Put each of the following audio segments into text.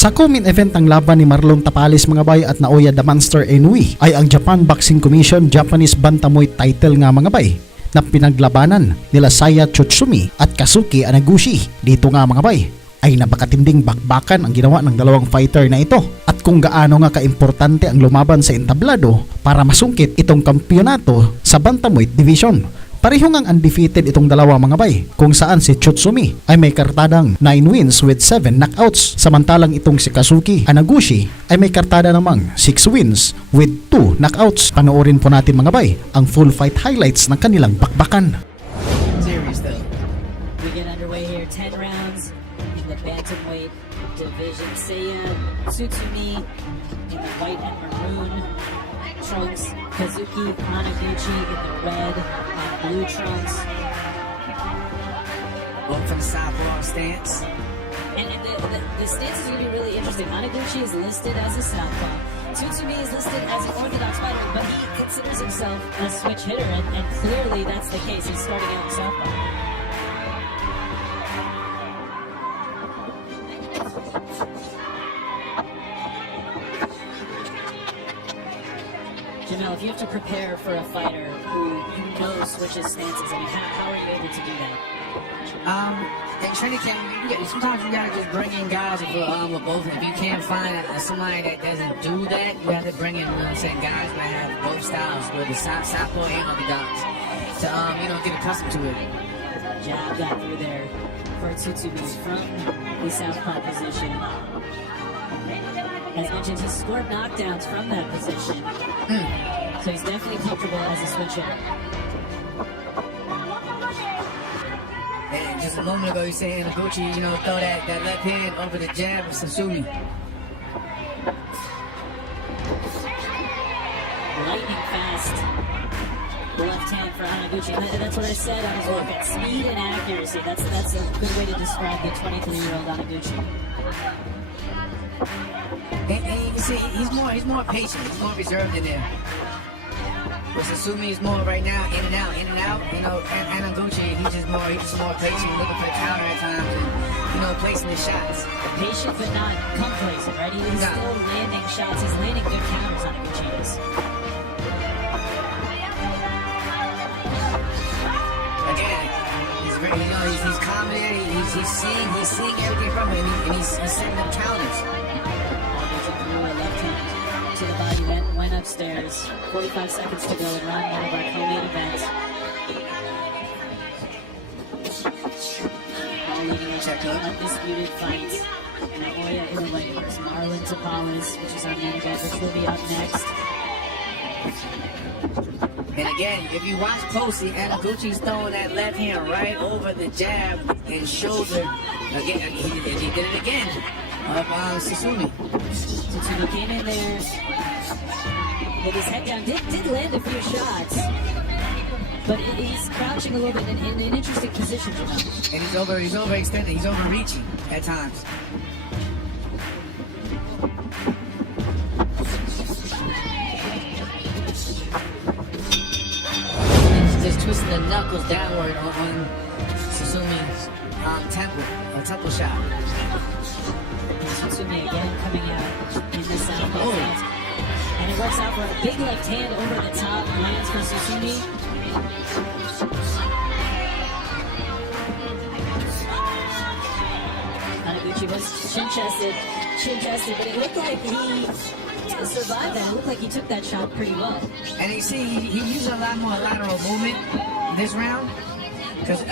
Sa co-main event ng laban ni Marlon Tapales mga bay at Naoya the Monster Inoue ay ang Japan Boxing Commission Japanese Bantamweight title nga mga bay na pinaglabanan nila Saya Tsutsumi at Kazuki Anaguchi. Dito nga mga bay ay napakatinding bakbakan ang ginawa ng dalawang fighter na ito at kung gaano nga kaimportante ang lumaban sa entablado para masungkit itong kampyonato sa Bantamweight Division. Pareho ngang undefeated itong dalawa mga bay, kung saan si Tsutsumi ay may kartadang 9 wins with 7 knockouts, samantalang itong si Kazuki Anaguchi ay may kartada namang 6 wins with 2 knockouts. Panoorin po natin mga bay ang full fight highlights ng kanilang bakbakan. Series though. We get underway here, 10 rounds in the bantamweight division. Seiya Tsutsumi in the white and maroon trunks, Kazuki Anaguchi in the red and blue trunks. One from the southpaw stance. And the stance is going to be really interesting. Anaguchi is listed as a southpaw. Tsutsumi is listed as an orthodox fighter, but he considers himself a switch hitter, and clearly that's the case. He's starting out in southpaw. Jamel, if you have to prepare for a fighter who you know switches stances, I mean, how are you able to do that? In training camp, sometimes you gotta just bring in guys with both. If you can't find somebody that doesn't do that, you have to bring in, guys that have both styles, with the southpaw and orthodox, to get accustomed to it. Jab got through there for Tsutsumi from the southpaw position. As mentioned, he scored knockdowns from that position. So he's definitely comfortable as a switch hitter. And just a moment ago, you said Anaguchi, throw that left hand over the jab of Tsutsumi. Lightning fast. The left hand for Anaguchi. And that's what I said on his workout. Speed and accuracy. That's a good way to describe the 23-year-old Anaguchi. And you can see he's more patient, he's more reserved in there. But Tsutsumi is more right now in and out. And Anaguchi, he's just more patient, looking for the counter at times, and placing his shots. Patient but not complacent, right? He's still landing shots. He's landing good counters. Anaguchi is. Again, he's very, he's calm there. He's seeing everything from him, and he's setting up counters. Left hand to the body, then went upstairs. 45 seconds to go in round one of our co-main event. All leading up to undisputed fight. Naoya Inoue versus Marlon Tapales, which is our main event, which will be up next. And again, if you watch closely, Anaguchi's throwing that left hand right over the jab and shoulder. Again, he did it again. Of Tsutsumi. Tsutsumi came in there with his head down, did land a few shots, but he's crouching a little bit in an interesting position. And he's overextended, he's overreaching at times. He's just twisting the knuckles downward on Tsutsumi's temple shot. Tsutsumi again coming out in the southpaw stance. And it works out for a big left hand over the top, lands for Tsutsumi. Anaguchi was chin-chested, but it looked like he survived that. It looked like he took that shot pretty well. And you see, he used a lot more lateral movement this round. Because,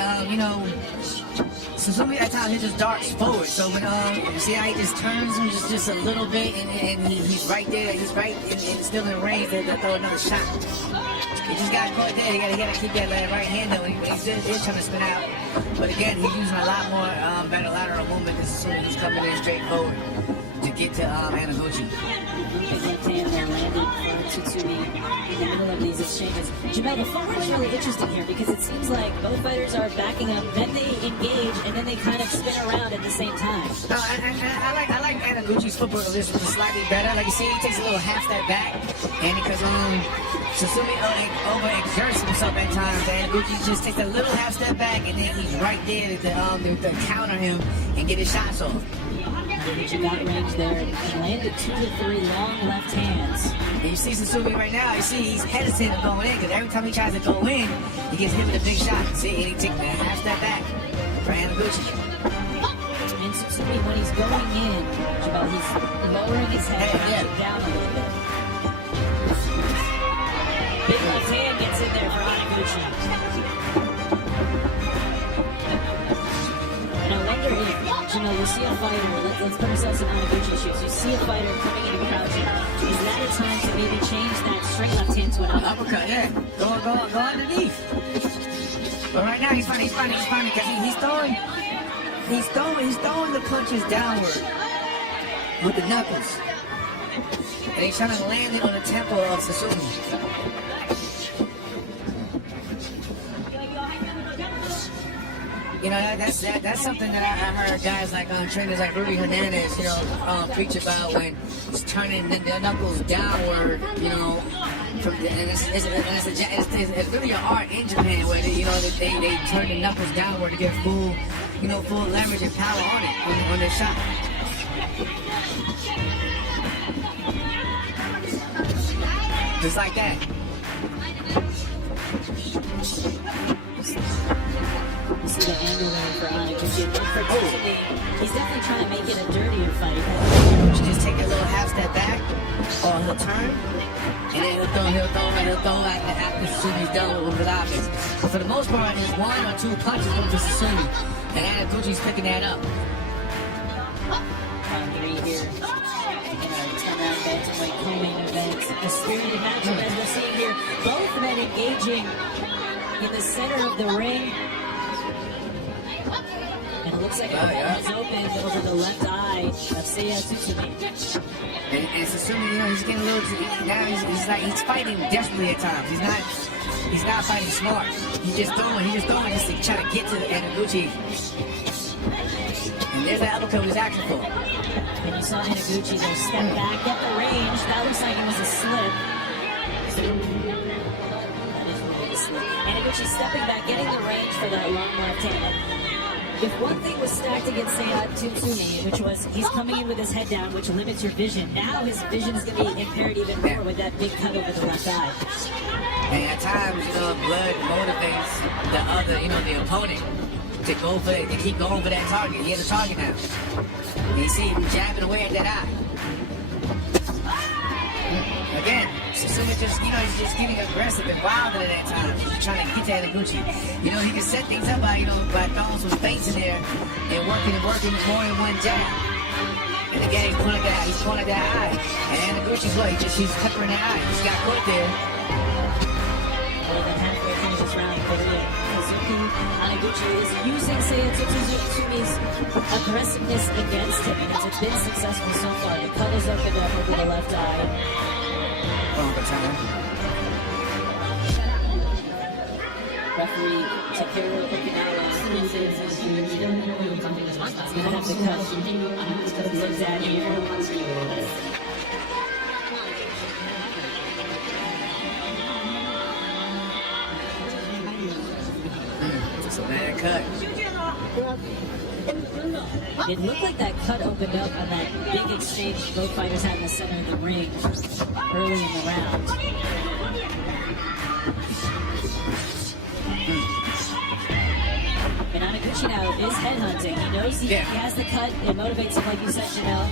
Tsutsumi at times he just darts forward. So when you see how he just turns him just a little bit, and he's right there. He's right and still in range to throw another shot. He just got caught there. You gotta keep that right hand though. He's trying to spin out. But again, he's using a lot more better lateral movement than Tsutsumi, who's coming in straight forward to get to Anaguchi. Big left hand there landed for Tsutsumi in the middle of these exchanges. Jamel, the footwork is really interesting here because it seems like both fighters are backing up, then they engage, and then they kind of spin around at the same time. No, I like Anaguchi's footwork just slightly better. Like you see, he takes a little half step back, and because Tsutsumi overexerts himself at times, and Anaguchi just takes a little half step back, and then he's right there to counter him and get his shots off. Anaguchi got range there and landed 2 to 3 long left hands. And you see Susumi right now, you see he's hesitant of going in, because every time he tries to go in, he gets hit with a big shot. See, and he takes a half step back for Anaguchi. And Sutsumi, when he's going in, Jamal, he's lowering his head down a little bit. Big left hand gets in there for Anaguchi. And I wonder if, you see a fighter, let's put ourselves in Anaguchi's shoes. You see a fighter coming in and crouching. Is that a time to maybe change that straight left hand to an uppercut? Yeah. Go underneath. But right now he's fine because he's throwing the punches downward with the knuckles. And he's trying to land it on the tempo of Susumi. You know, that's something that I heard guys like trainers like Rudy Hernandez, preach about when he's turning the knuckles downward, and it's really an art in Japan where they turn the knuckles downward to get full leverage and power on it on their shot. Just like that. You see the angle there for Anaguchi. He's definitely trying to make it a dirtier fight. You just take a little half step back, or he'll turn, and then he'll throw after Susumi's done with his offense. But for the most part, it's 1 or 2 punches from Susumi, and Anaguchi's picking that up. Round 3 here. Turnaround bantamweight co-main event. A spirited matchup as we're seeing here. Both men engaging in the center of the ring. And it looks like a hole has opened over the left eye of Seiya Tsutsumi. And Susumi, he's getting a little. Now he's fighting desperately at times. He's not fighting smart. He's just throwing just to try to get to the Anaguchi. And there's that uppercut he's asking for. And you saw Anaguchi there step back, get the range. That looks like it was a slip. That is really a slip. Anaguchi stepping back, getting the range for that long left hand. If one thing was stacked against Seiya Tsutsumi, which was he's coming in with his head down, which limits your vision, now his vision is going to be impaired even more with that big cut over the left eye. And at times, blood motivates the other, the opponent to keep going for that target. He has a target now. And you see him jabbing away at that eye. Again, Susumi he's just getting aggressive and wilder at that time. He's trying to get to Anaguchi. He can set things up by throwing some feints in there and working more than one jab. And again, he's pointing at that eye. And Anaguchi's he's peppering that eye. He's got caught there. More than halfway through this round for Kazuki. Anaguchi is using Seiya Tsutsumi aggressiveness against him, and it's been successful so far. The cut is opened up over the left eye. Referee Takeru Okinawa is going to have the cut looked at here. It's a bad cut. It looked like that cut opened up on that big exchange both fighters had in the center of the ring early in the round. And Anaguchi now is headhunting. He knows he has the cut. It motivates him, like you said, Janelle.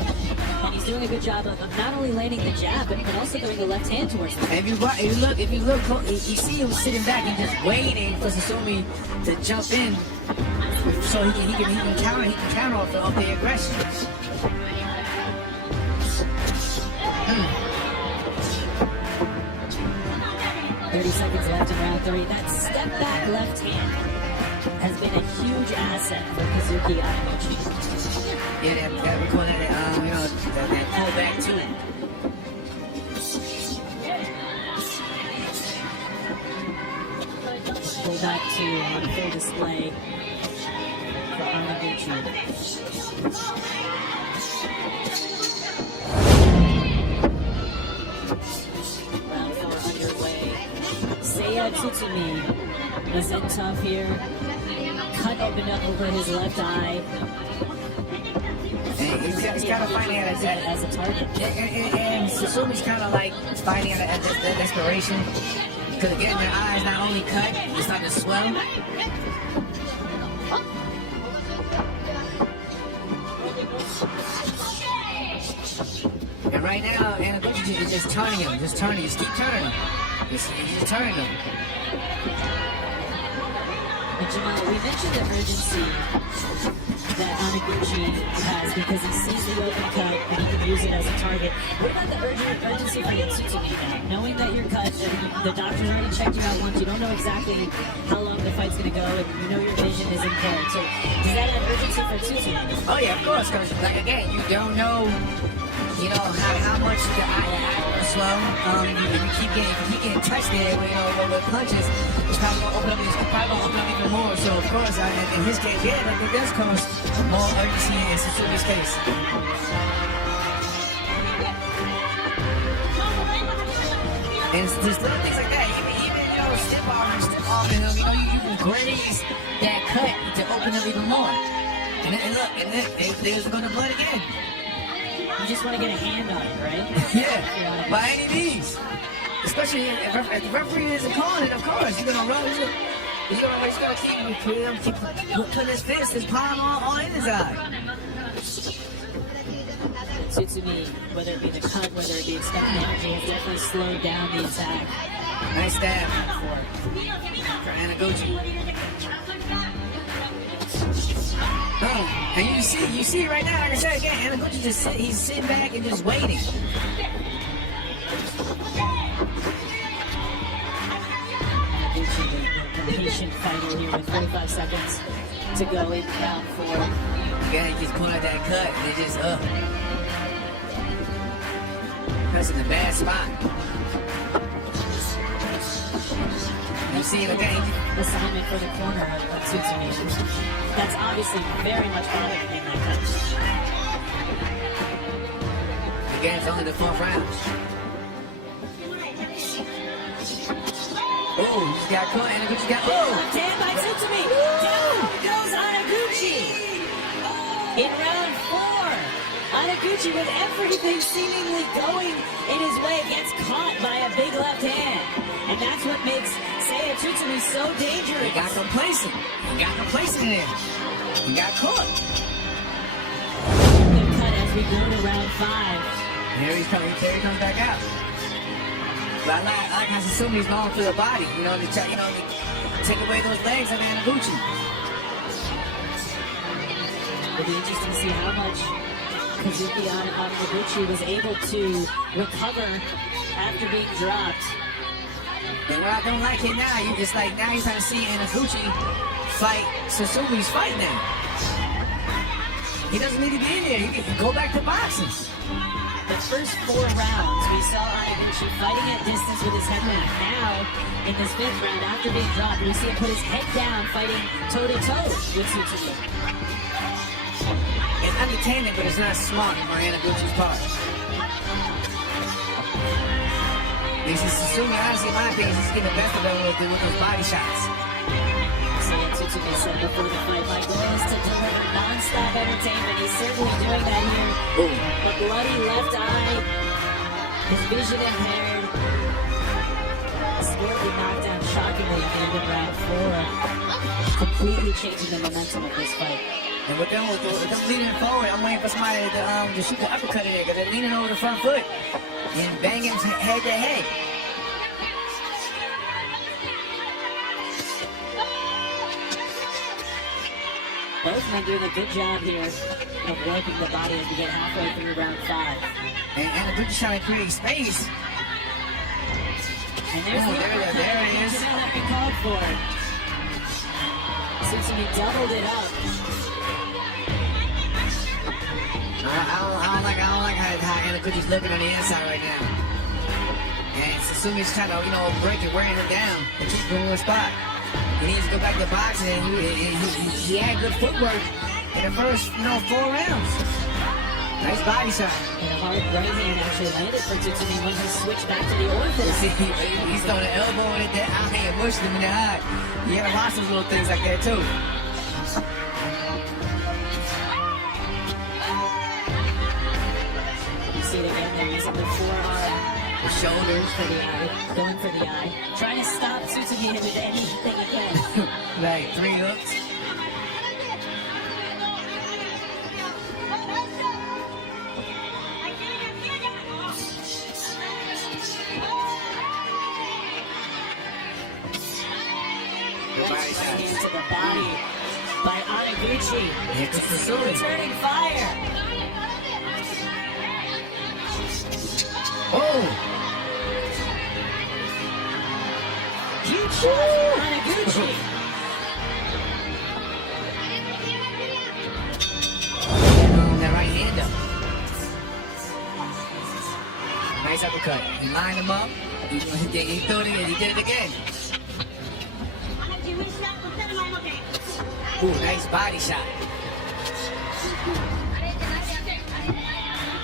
And he's doing a good job of not only landing the jab, but also throwing the left hand towards him. If you look, you see him sitting back and just waiting for Susumi to jump in, so he can counter off the aggression. 30 seconds left in round 3. That step back left hand has been a huge asset for Kazuki Anaguchi. Yeah, we're calling it, that pullback too. Pull back to on full display for Anaguchi. Round 4 underway. Seiya Tsutsumi is in tough here. Cut opened up over his left eye. And he's kind of finding out that as a target. and Susumi's kind of like finding out that desperation. Because again, their eyes not only cut, it's starting to swell. And right now, Anaguchi is just turning him, just keep turning him. Just turning him. And Jamal, we mentioned the urgency that Anaguchi has because he sees the open cut and he can use it as a target. What about the urgency for Yatsutsumi now? Knowing that you're cut, and the doctor's already checked you out once, you don't know exactly how long the fight's going to go, and you know your vision is impaired. So does that add urgency for Yatsutsumi? Oh yeah, of course, because like again, you don't know, you know, how much the eye will slow. If you keep getting touched there with punches, it's probably gonna open up even more. So of course, in his case, yeah, it does cause more urgency in Susumi's case. And there's little things like that, even stiff arming him, you can graze that cut to open up even more. And there's going to blood again. You just want to get a hand on it, right? Yeah, by any means. Especially if the referee isn't calling it, of course. He's going to run. He's going to keep putting his fist, his palm all in his eye. Tsutsumi, whether it be the cut, whether it be expended energy, has definitely slowed down the attack. Nice stab for Anaguchi. And you see right now, like I said again, Anaguchi he's sitting back and just waiting. Anaguchi, the patient fighter here with 45 seconds to go in round 4. Again, he just pulling at that cut, and they just pressing the bad spot. You see him again. Assignment for the corner of Tsutsumi. That's obviously very much bothering him like that. Again, it's only the 4th round. Oh, he's got caught. Anaguchi got. Oh! Left hand by Tsutsumi. Down goes Anaguchi. In round 4, Anaguchi, with everything seemingly going in his way, gets caught by a big left hand. And that's what makes Seiya Tsutsumi so dangerous. He got complacent. In there. He got caught. Good cut as we go to round 5. Here he comes back out. But I like how Susumi's going for the body, to take away those legs of Anaguchi. It'll be interesting to see how much Kazuki Anaguchi was able to recover after being dropped. And what I don't like it now, now you're trying to see Anaguchi fight Susumi's fight now. He doesn't need to be in there. He can go back to boxing. The first 4 rounds, we saw Anaguchi fighting at distance with his head back. Now, in this 5th round, after being dropped, we see him put his head down, fighting toe-to-toe with Tsutsumi. It's entertaining, but it's not smart on Anaguchi's part. This is Susumu, honestly, in my opinion, he's getting the best of him with those body shots. Seiya Tsutsumi said before the fight, my goal is to deliver non-stop entertainment. He's certainly doing that here. Ooh. The bloody left eye, his vision impaired. Slightly knocked down shockingly at the end of round 4. Completely changing the momentum of this fight. And with them leaning forward, I'm waiting for somebody to shoot the uppercut in there because they're leaning over the front foot and banging head to head. Both men doing a good job here of working the body as we get halfway through round 5. And Anaguchi's trying to create space. And there's there it is. That we called for. Tsutsumi doubled it up. I don't like how Anaguchi's looking on the inside right now. And Susumi's trying to, break it, wearing him down, and keep him in one spot. He needs to go back to boxing, and he had good footwork in the first, 4 rounds. Nice body shot. And a hard right hand actually landed for Tsutsumi when he switched back to the orthodox. He's throwing an elbow in it, out here, mushed him in the eye. You gotta watch those little things like that, too. there, using the forearm The shoulders. for the eye, going for the eye, trying to stop Tsutsumi with anything he can. Right, 3 hooks. Good body Right shots. into the body by Anaguchi. Hit the Sasumi. Returning fire. Oh! Huge shot from Anaguchi. That right hand up. Nice uppercut. He lined him up. He threw it again. He did it again. Ooh, nice body shot.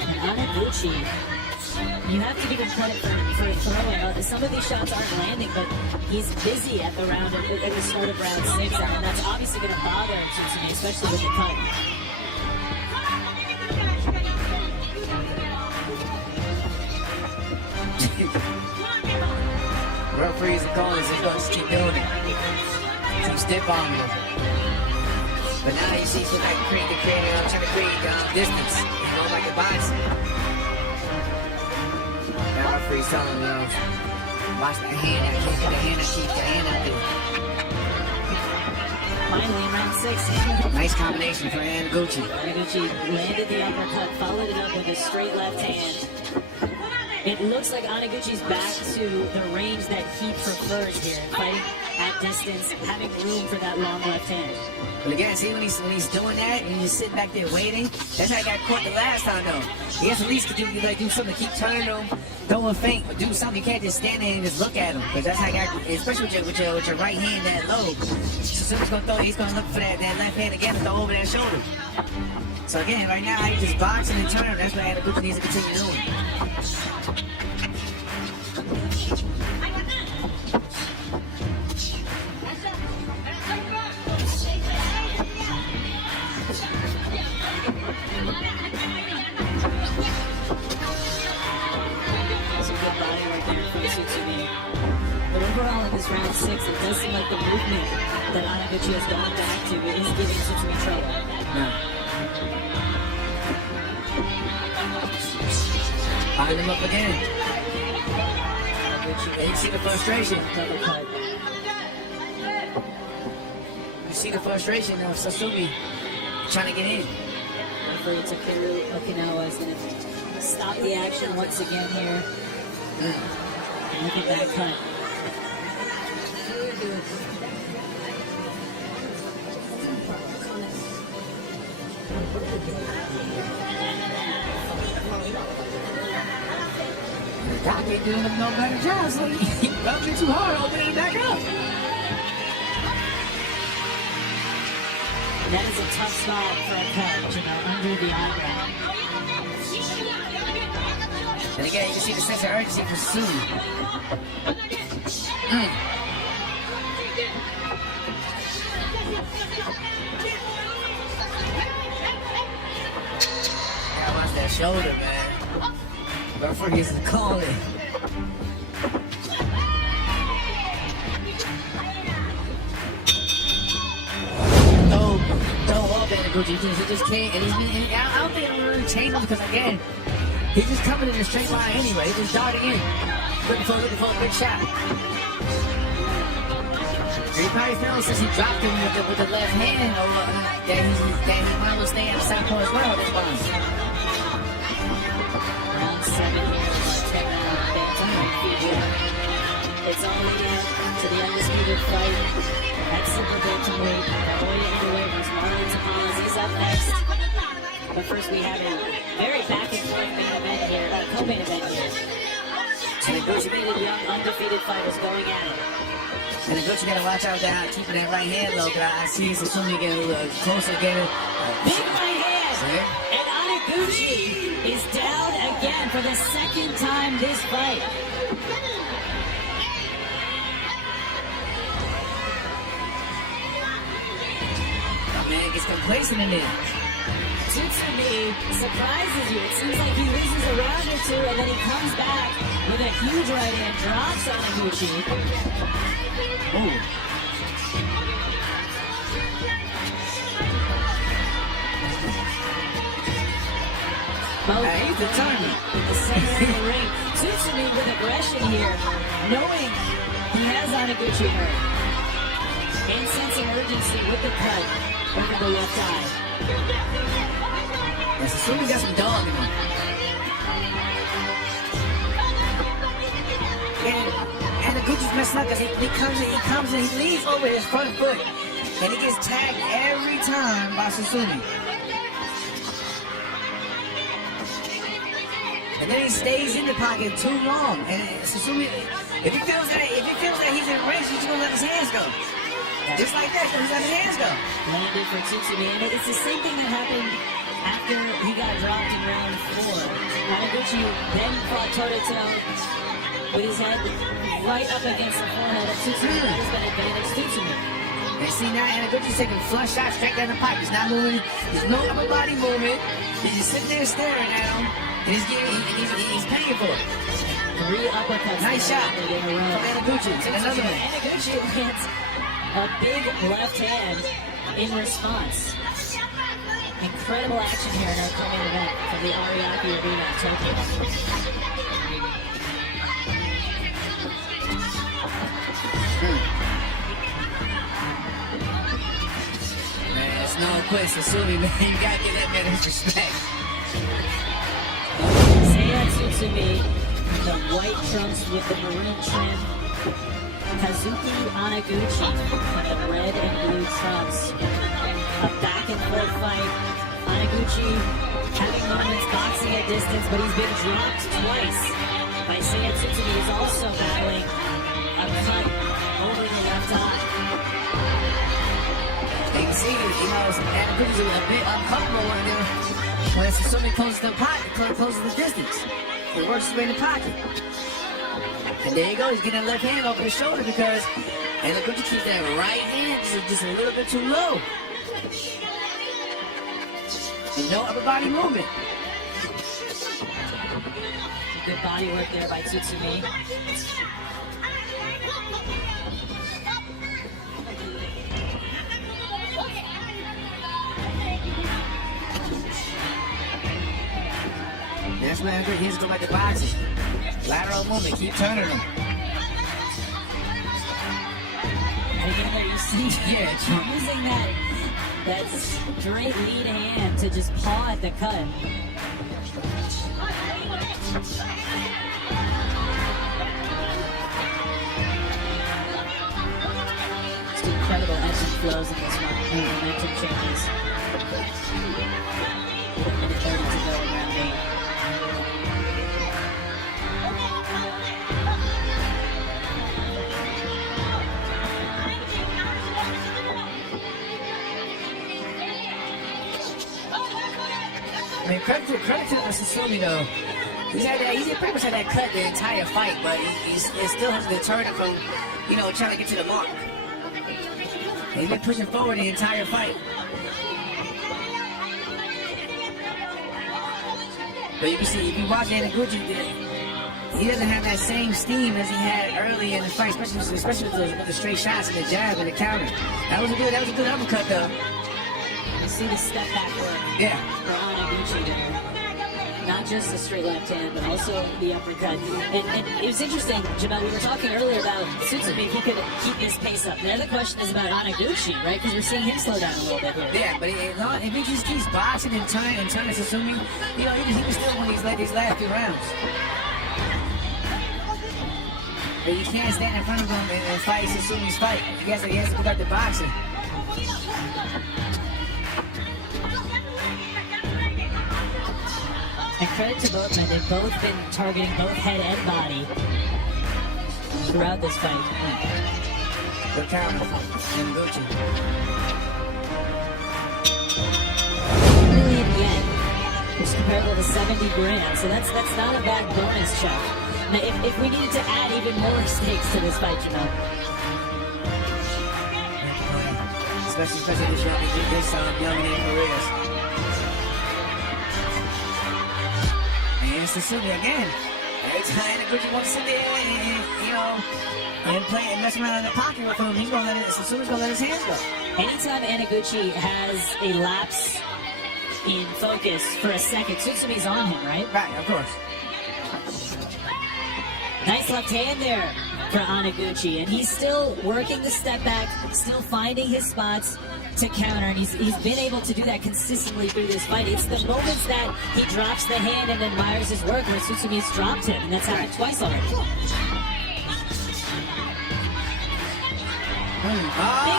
And Anaguchi, you have to give him credit for throwing. Some of these shots aren't landing, but he's busy at the round at the start of round 6, and that's obviously going to bother Tsutsumi, especially with the cut. Referees and callers are going to just keep doing it. Keep stiff arming him. But now you see some like trying to create distance. You know, like a boxing. That referee's telling him, watch the hand. I can't get the hand. I keep the hand out there. Finally, in round 6, Nice combination for Anaguchi. Anaguchi landed the uppercut, followed it up with a straight left hand. It looks like Anaguchi's back to the range that he prefers here, fighting at distance, having room for that long left hand. But again, see when he's doing that and he's sitting back there waiting. That's how he got caught the last time though. He has to at least do something to keep turning him, throw feint, or do something. You can't just stand there and just look at him, because that's how you got, especially with your right hand that low. So he's gonna look for that left hand again and throw over that shoulder. So again, right now he's just boxing and turning. That's what Anaguchi needs to continue doing. Some good body work there from Tsutsumi. But overall in this round 6, it does seem like the movement that Anaguchi has gone back to is giving Tsutsumi trouble. Bind him up again. Anaguchi, You see the frustration. double cut. You see the frustration of Sasumi trying to get in. Referee Takeru Okinawa is going to stop the action once again here. And look at that cut. Doc ain't doing no better job, so he rubbed it too hard, opening it back up. That is a tough spot for a cut, under the eyebrow. And again, you can see the sense of urgency for Sasumi. Gotta watch that shoulder, man. Referee is calling. Throw up Anaguchi. He just can't. And I don't think I'm really changing because again, he's just coming in a straight line anyway. He's just darting in, looking for a big shot. He probably feels since he dropped him with the left hand, or that he might as well stay outside for as well. This box. Round 7 here, 10-round bantamweight feature. It's all leading up to the undisputed fight at super bantamweight. Naoya Inoue versus Marlon Tapales. He's up next. But first, we have a very back-and-forth main event here, co-main event here. Two undefeated young undefeated fighters going at it. And the coach, you gotta watch out that keeping that right hand low. Cause I see Sasumi getting a little closer, getting Big right hand! And Anaguchi is down again for the second time this fight. Man gets complacent in there. Tsutsumi Tsutsumi surprises you. It seems like he loses a round or two, and then he comes back with a huge right hand, drops Anaguchi. Ooh. He's determined. In the center of the ring. Tsutsumi with aggression here, knowing he has Anaguchi hurt. And sensing urgency with the cut over the left eye. Yes, Susumi's got some dog in him. And Anaguchi's messing up because he comes and he leans over his front foot. And he gets tagged every time by Susumi. And then he stays in the pocket too long. And Susumi, if he feels that he's in range, he's gonna let his hands go. Just like that, he's let his hands go. Landed for Tsutsumi, and it's the same thing that happened after he got dropped in round 4. Anaguchi then fought toe-to-toe with his head right up against the forehead of Tsutsumi. That has been advantage Tsutsumi. And see now, Anaguchi's taking flush shots straight down the pipe. He's not moving. There's no upper body movement. He's just sitting there staring at him. And he's paying for it. 3 uppercuts. Nice shot in a from row. Anaguchi. And another one. Anaguchi lands a big left hand in response. Incredible action here in our co-main event from the Ariake Arena in Tokyo. Man, it's no quit, Susumi, man. You gotta give that man his respect. Seiya Tsutsumi, the white trunks with the maroon trim. Kazuki Anaguchi, the red and blue trunks. A back and forth fight. Anaguchi having moments boxing at distance, but he's been dropped twice by Seiya Tsutsumi. He's also battling a cut over the left eye. You can see, Anaguchi's a bit uncomfortable when Susumi closes the pocket, closes the distance. He works his way in the pocket. And there you go, he's getting a left hand over his shoulder because Anaguchi keeps that right hand just a little bit too low. And no upper body movement. Good body work there by Tsutsumi. That's why Anaguchi has to go back to boxing. Lateral movement, keep turning him. And again, there you see, using that straight lead hand to just paw at the cut. Just incredible ebbs and flows in this one. Momentum changes. 1:30 to go in round 8. I mean, credit to Susumi though. He's pretty much had that cut the entire fight, but he still hasn't deterred him from, trying to get to the mark. He's been pushing forward the entire fight. But you can see, if you watch Anaguchi, he doesn't have that same steam as he had early in the fight, especially with the straight shots and the jab and the counter. That was a good uppercut though. You see the step back work for Anaguchi there. Not just the straight left hand, but also the uppercut. And it was interesting, Jamal, we were talking earlier about Tsutsumi, if he could keep his pace up. Now the question is about Anaguchi, right? Because we're seeing him slow down a little bit here. Yeah, but if he just keeps boxing and turning Susumi, he can still win these last 2 rounds. But you can't stand in front of him and fight Susumi's fight. He has to conduct the boxing. And credit to both men, they've both been targeting both head and body throughout this fight. Good counter from Anaguchi. Million yen, which is comparable to 70 grand, so that's not a bad bonus check. Now, if we needed to add even more stakes to this fight, Especially this young in careers. and Sutsumi again. Every time Hanaguchi wants to sit there and play and mess around in the pocket with him, Satsumi's gonna let his hands go. Anytime Anaguchi has a lapse in focus for a second, Tsutsumi's on him, right? Right, of course. Nice left hand there for Anaguchi, and he's still working the step back, still finding his spots to counter, and he's been able to do that consistently through this fight. It's the moments that he drops the hand and admires his work where Tsutsumi's dropped him, and that's happened twice already. Big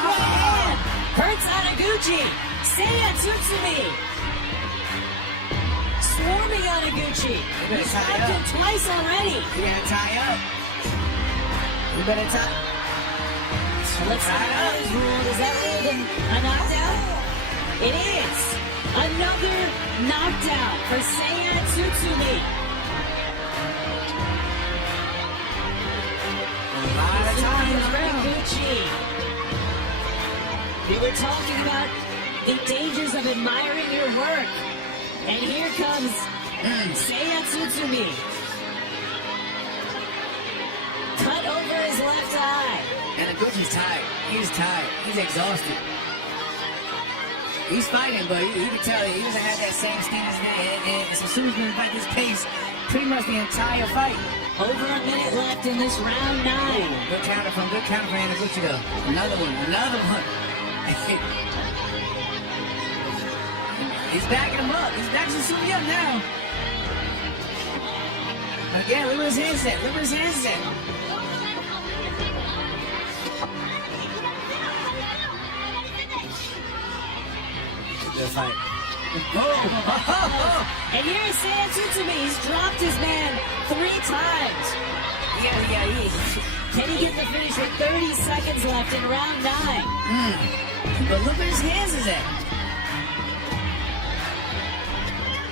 right hand! Hurts Anaguchi! Seiya Tsutsumi! Swarming Anaguchi! He's dropped him twice already! You gotta tie up. You better tie. Let's see how is ruled. Is that ruled a knockdown? It is! Another knockdown for Seiya Tsutsumi! A lot of times around. Anaguchi! We were talking about the dangers of admiring your work. And here comes Seiya Tsutsumi. Cut over his left eye. Anaguchi's tired. He's tired. He's exhausted. He's fighting, but you can tell he doesn't have that same steam as that. And Satsumi's been fighting this pace pretty much the entire fight. Over a minute left in this round 9. Good counter from Anaguchi though. Another one. He's backing him up. He's backing Sutsumi up now. Again, look at his handset. Good fight. And here's Seiya Tsutsumi. He's dropped his man 3 times. Yeah. Can he get the finish with 30 seconds left in round 9? But look where his hands is at.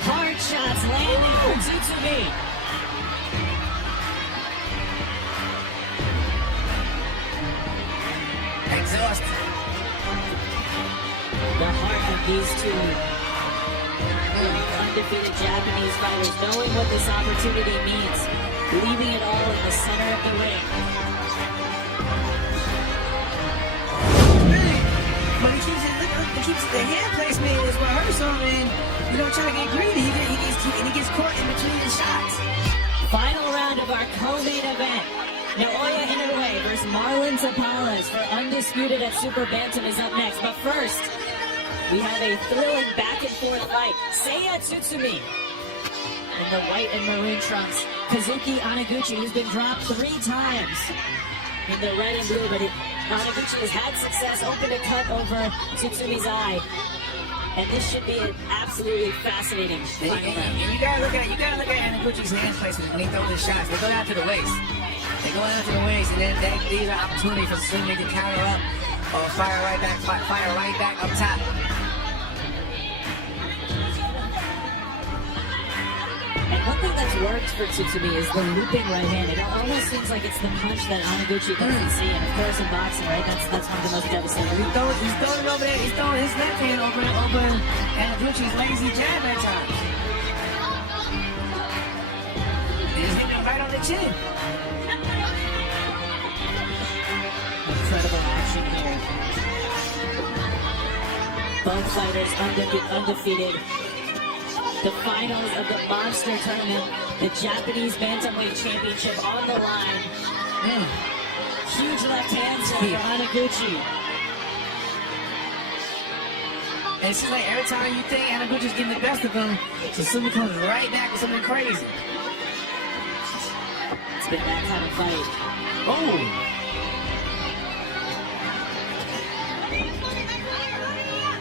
Hard shots landing for Tsutsumi. Exhausted. The heart of these two undefeated Japanese fighters, knowing what this opportunity means, leaving it all in the center of the ring. But he keeps the hand placement is what hurts him, and trying to get greedy. He gets caught in between the shots. Final round of our co-main event. Naoya Inoue versus Marlon Tapales for undisputed at Super Bantam is up next. But first, we have a thrilling back-and-forth fight. Seiya Tsutsumi in the white and maroon trunks. Kazuki Anaguchi, who's been dropped 3 times in the red and blue, but Anaguchi has had success, opened a cut over Tsutsumi's eye. And this should be an absolutely fascinating final round. And you gotta look at Anaguchi's hand placement when he throws his shots. They go down to the waist. And then these are opportunities for Tsumi to counter up or fire right back up top. And one thing that's worked for Tsutsumi is the looping right hand. It almost seems like it's the punch that Anaguchi doesn't see. And of course in boxing, right, that's one of the most devastating. He's throwing it over there. He's throwing his left hand over Anaguchi's lazy jab at times. He's hitting him right on the chin. Incredible action here. Both fighters undefeated. The finals of the Monster Tournament, the Japanese Bantamweight Championship on the line. Huge left hands for Anaguchi. And it seems like every time you think Anaguchi's getting the best of him, Sutsumi comes right back with something crazy. It's been that kind of fight.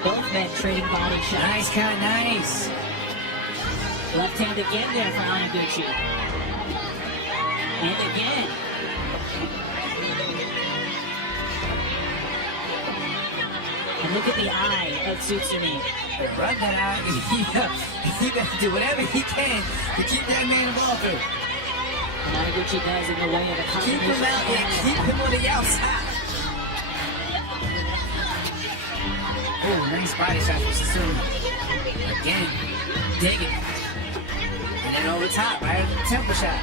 Both men trading body shots. Nice count, nice. Left hand again there for Anaguchi. And again. And look at the eye of Tsutsumi. Run that out. He got to do whatever he can to keep that man involved through. And Anaguchi does in the way of a Keep him out there. Keep him on the outside. Oh, nice body shot for Sutsumi. Again, digging. And then over top, right? Temple shot.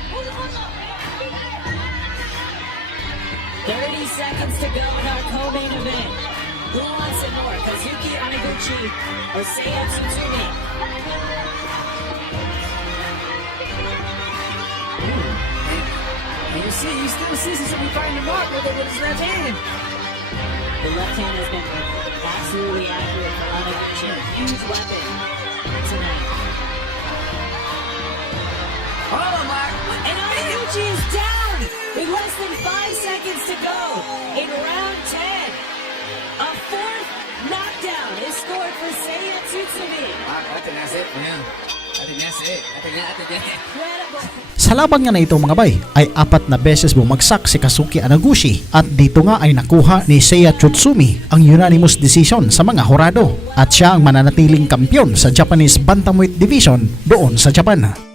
30 seconds to go in our co-main event. Who wants it more, Kazuki Anaguchi or Seiya Tsutsumi? And you still see Suzuki fighting the mark with his left hand. The left hand has been absolutely accurate for Anaguchi. Huge weapon tonight. Hold on, Mark. And Anaguchi is down with less than 5 seconds to go in round 10. A fourth knockdown is scored for Seiya Tsutsumi. I think that's it for him. I think that's it. I think that's Incredible. Sa laban nga na ito mga bay, ay 4 na beses bumagsak si Kazuki Anaguchi at dito nga ay nakuha ni Seiya Tsutsumi ang unanimous decision sa mga hurado at siya ang mananatiling kampyon sa Japanese Bantamweight Division doon sa Japan.